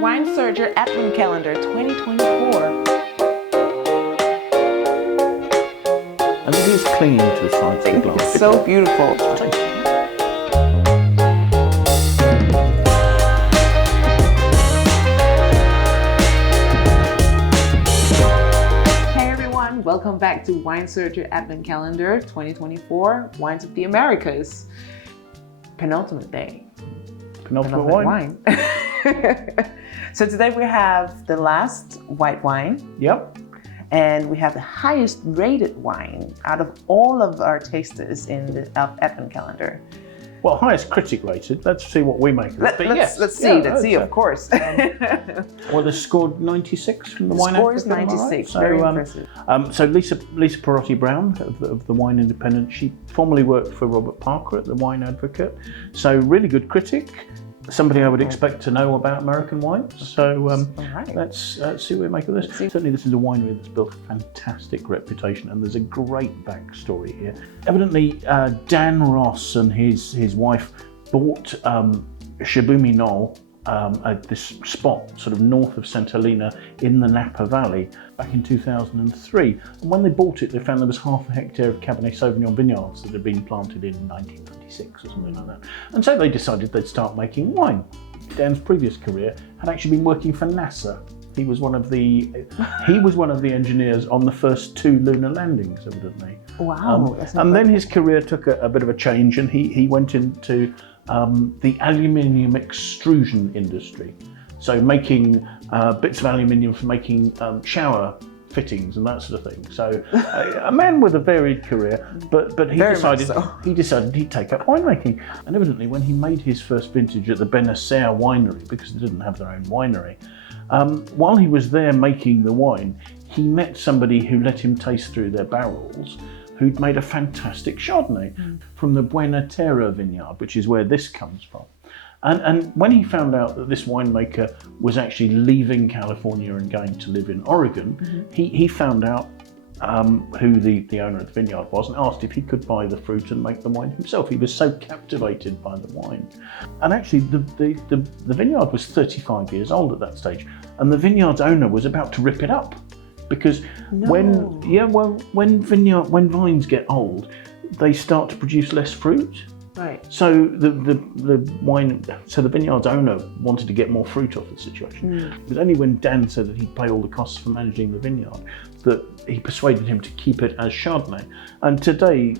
Wine Surger Advent Calendar 2024. And it is clinging to the sides of the glass. It's so beautiful. Hey everyone, welcome back to Wine Surger Advent Calendar 2024, Wines of the Americas. Penultimate day. Penultimate wine. So today we have the last white wine. Yep. And we have the highest rated wine out of all of our tasters in the Advent Calendar. Well, highest critic rated. Let's see what we make of it. Let's see, of course. Well, they scored 96 from the wine score is advocate. 96, right? very impressive. So Lisa Perotti Brown of the Wine Independent, she formerly worked for Robert Parker at the Wine Advocate. So really good critic. Somebody I would expect to know about American wines. So right. let's see what we make of this. Certainly this is a winery that's built a fantastic reputation, and there's a great backstory here. Evidently Dan Ross and his wife bought Shibumi Knoll, this spot sort of north of Saint Helena in the Napa Valley back in 2003. And when they bought it, they found there was half a hectare of Cabernet Sauvignon vineyards that had been planted in 1926 or something like that. And so they decided they'd start making wine. Dan's previous career had actually been working for NASA. He was one of the engineers on the first 2 lunar landings, evidently. Wow. And then his career took a bit of a change, and he went into the aluminium extrusion industry. So making bits of aluminium for making shower fittings and that sort of thing. So a man with a varied career, but he decided he'd take up winemaking. And evidently when he made his first vintage at the Benessere Winery, because they didn't have their own winery, while he was there making the wine, he met somebody who let him taste through their barrels, who'd made a fantastic Chardonnay from the Buena Terra Vineyard, which is where this comes from. And when he found out that this winemaker was actually leaving California and going to live in Oregon, he found out who the owner of the vineyard was and asked if he could buy the fruit and make the wine himself. He was so captivated by the wine. And actually the vineyard was 35 years old at that stage, and the vineyard's owner was about to rip it up. Because when vines get old, they start to produce less fruit. Right. So the vineyard's owner wanted to get more fruit off the situation. It was only when Dan said that he'd pay all the costs for managing the vineyard that he persuaded him to keep it as Chardonnay. And today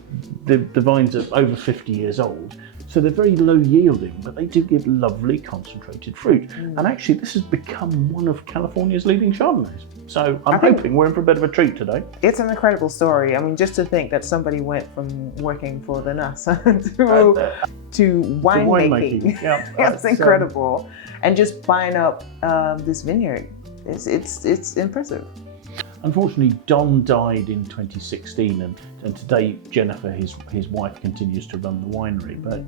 the vines are over 50 years old. So they're very low yielding, but they do give lovely concentrated fruit. And actually this has become one of California's leading Chardonnays. So I'm hoping we're in for a bit of a treat today. It's an incredible story. I mean, just to think that somebody went from working for the NASA to winemaking. Yeah, That's incredible. And just buying up this vineyard, it's impressive. Unfortunately, Don died in 2016, and today Jennifer, his wife, continues to run the winery. But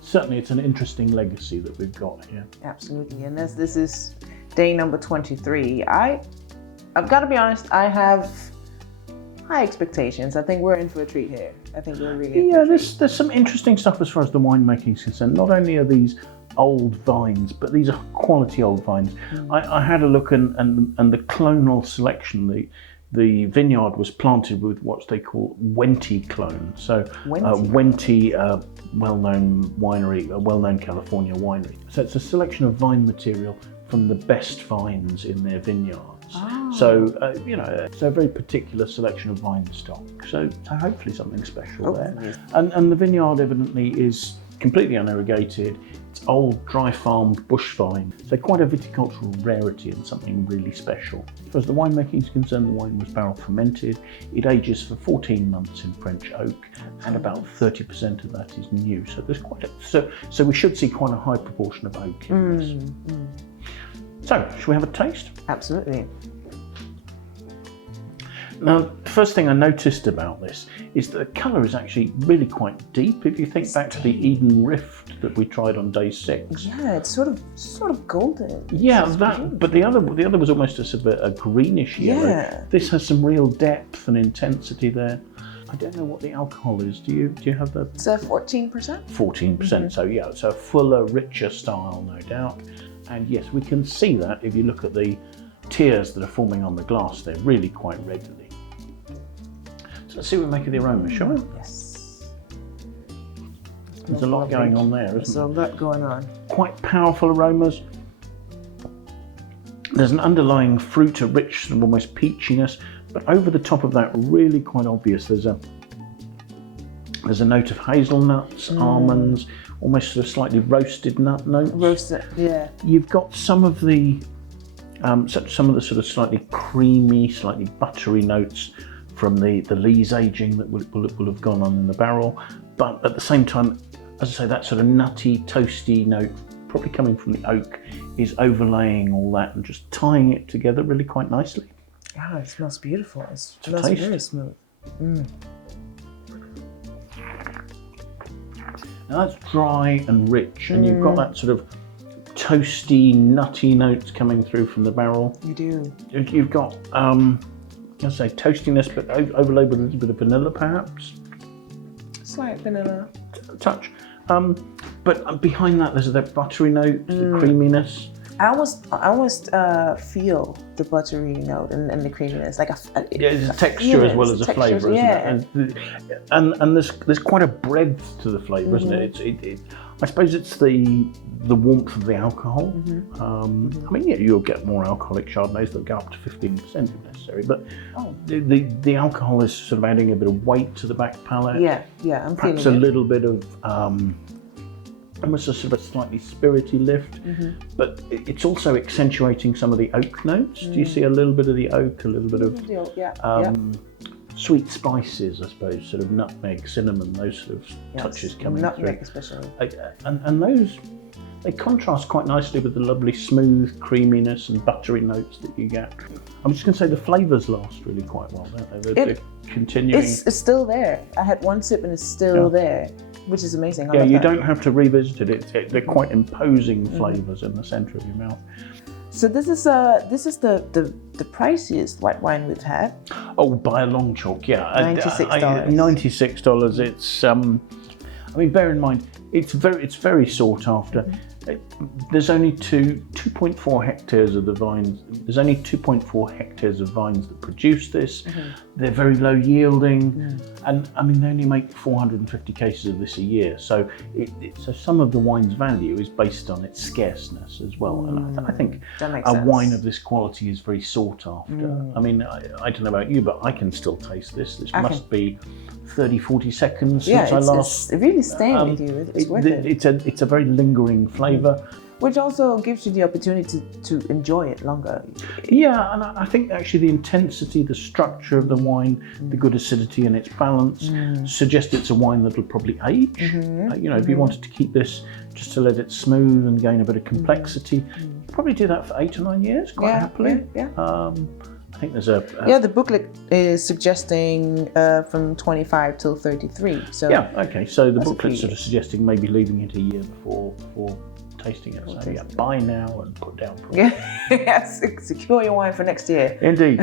certainly it's an interesting legacy that we've got here. Absolutely, and this is day number 23. I've got to be honest, I have high expectations. I think we're in for a treat here. I think we're really in for a treat. There's some interesting stuff as far as the winemaking is concerned. Not only are these old vines, but these are quality old vines. I had a look, and the clonal selection, the vineyard was planted with what they call Wente clone. So Wente, well-known winery, a well-known California winery. So it's a selection of vine material from the best vines in their vineyards. So it's a very particular selection of vine stock. So hopefully something special there. And the vineyard evidently is completely unirrigated. It's old, dry farmed bush vine. So quite a viticultural rarity and something really special. As far as the winemaking is concerned, the wine was barrel fermented. It ages for 14 months in French oak, and about 30% of that is new. So there's so we should see quite a high proportion of oak in this. So, should we have a taste? Absolutely. Now, the first thing I noticed about this is that the colour is actually really quite deep. If you think back to the Eden Rift that we tried on day 6. Yeah, it's sort of golden. Yeah, but the other was almost a sort of a greenish yellow. Yeah. This has some real depth and intensity there. I don't know what the alcohol is. Do you have the? It's 14%. 14%. So yeah, it's a fuller, richer style, no doubt. And yes, we can see that if you look at the tears that are forming on the glass there, really quite readily. So let's see what we make of the aroma, shall we? Yes. There's a lot going on there, isn't There's there? a lot going on. Quite powerful aromas. There's an underlying fruit, a rich and almost peachiness, but over the top of that, really quite obvious, there's a note of hazelnuts, almonds, almost sort of slightly roasted nut notes. Roasted, yeah. You've got some of the sort of slightly creamy, slightly buttery notes from the lees aging that will have gone on in the barrel, but at the same time, as I say, that sort of nutty, toasty note, probably coming from the oak, is overlaying all that and just tying it together really quite nicely. Yeah, it smells beautiful. It smells very smooth. Now that's dry and rich, and you've got that sort of toasty, nutty notes coming through from the barrel. You do. You've got, I'll say toastiness, but overlaid with a little bit of vanilla, perhaps. Slight vanilla. Touch. But behind that, there's that buttery note, the creaminess. I almost feel the buttery note and the creaminess, like there's a texture as well as a flavour, yeah. isn't it? And there's quite a breadth to the flavour, isn't it? I suppose it's the warmth of the alcohol. I mean, yeah, you'll get more alcoholic Chardonnays that go up to 15% if necessary, but the alcohol is sort of adding a bit of weight to the back palate. Yeah, I'm feeling perhaps a little bit of almost a sort of a slightly spirity lift, but it's also accentuating some of the oak notes. Do you see a little bit of the oak, a little bit of sweet spices, I suppose, sort of nutmeg, cinnamon, those sort of touches coming nutmeg through. especially. And those, they contrast quite nicely with the lovely smooth creaminess and buttery notes that you get. I'm just going to say the flavours last really quite well, don't they? They're continuing. It's still there. I had one sip and it's still there, which is amazing. Yeah, you don't have to revisit it. They're quite imposing flavours in the centre of your mouth. So this is the priciest white wine we've had. Oh, by a long chalk, yeah. $96. $96. It's I mean, bear in mind, it's very sought after. There's only 2.4 hectares of the vines. There's only 2.4 hectares of vines that produce this. They're very low yielding, and I mean they only make 450 cases of this a year. So so some of the wine's value is based on its scarceness as well. And I think a wine of this quality is very sought after. I mean, I don't know about you, but I can still taste this. This must be 30-40 seconds since I last. It's really staying with you. It's worth it. It's a very lingering flavour. Which also gives you the opportunity to enjoy it longer. Yeah, and I think actually the intensity, the structure of the wine, the good acidity and its balance suggests it's a wine that'll probably age. If you wanted to keep this just to let it smooth and gain a bit of complexity, you'd probably do that for 8 or 9 years quite happily. Yeah. I think there's the booklet is suggesting from 25 till 33. So yeah, okay. So the booklet's sort of suggesting maybe leaving it a year before tasting it. So yeah, buy now and put down price. Yes, secure your wine for next year. Indeed.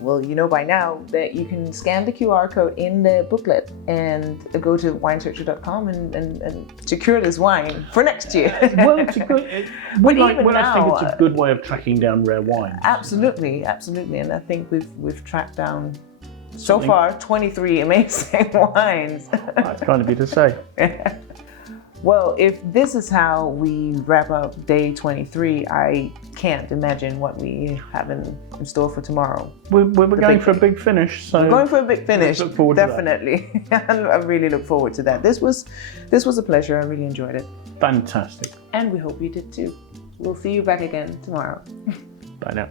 Well, you know by now that you can scan the QR code in the booklet and go to winesearcher.com and secure this wine for next year. Well, it's a good. I think it's a good way of tracking down rare wines. Absolutely, and I think we've tracked down so far 23 amazing wines. That's kind of you to say. Well, if this is how we wrap up day 23, I can't imagine what we have in store for tomorrow. We're going for a big finish. So we're going for a big finish, look forward definitely. To that. I really look forward to that. This was a pleasure. I really enjoyed it. Fantastic. And we hope you did too. We'll see you back again tomorrow. Bye now.